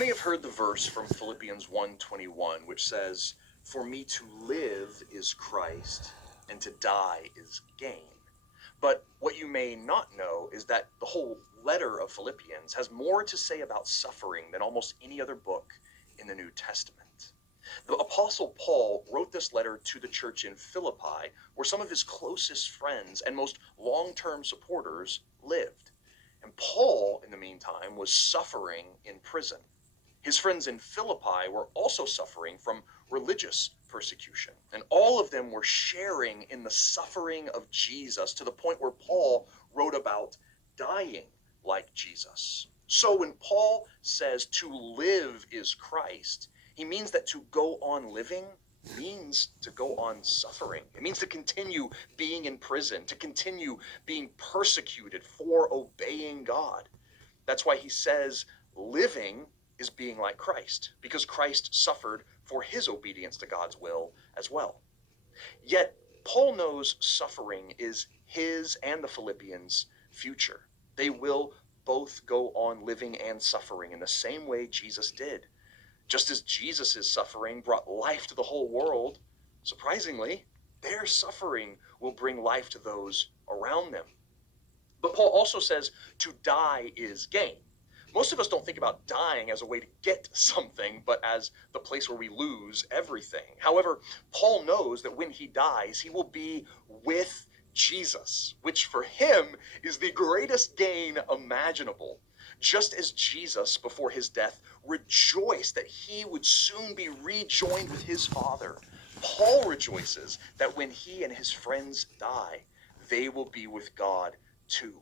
may have heard the verse from Philippians 1:21, which says, "For me to live is Christ, and to die is gain." But what you may not know is that the whole letter of Philippians has more to say about suffering than almost any other book in the New Testament. The Apostle Paul wrote this letter to the church in Philippi, where some of his closest friends and most long-term supporters lived. And Paul, in the meantime, was suffering in prison. His friends in Philippi were also suffering from religious persecution, and all of them were sharing in the suffering of Jesus to the point where Paul wrote about dying like Jesus. So when Paul says to live is Christ, he means that to go on living means to go on suffering. It means to continue being in prison, to continue being persecuted for obeying God. That's why he says living is being like Christ, because Christ suffered for his obedience to God's will as well. Yet, Paul knows suffering is his and the Philippians' future. They will both go on living and suffering in the same way Jesus did. Just as Jesus' suffering brought life to the whole world, surprisingly, their suffering will bring life to those around them. But Paul also says to die is gain. Most of us don't think about dying as a way to get something, but as the place where we lose everything. However, Paul knows that when he dies, he will be with Jesus, which for him is the greatest gain imaginable. Just as Jesus, before his death, rejoiced that he would soon be rejoined with his Father, Paul rejoices that when he and his friends die, they will be with God too.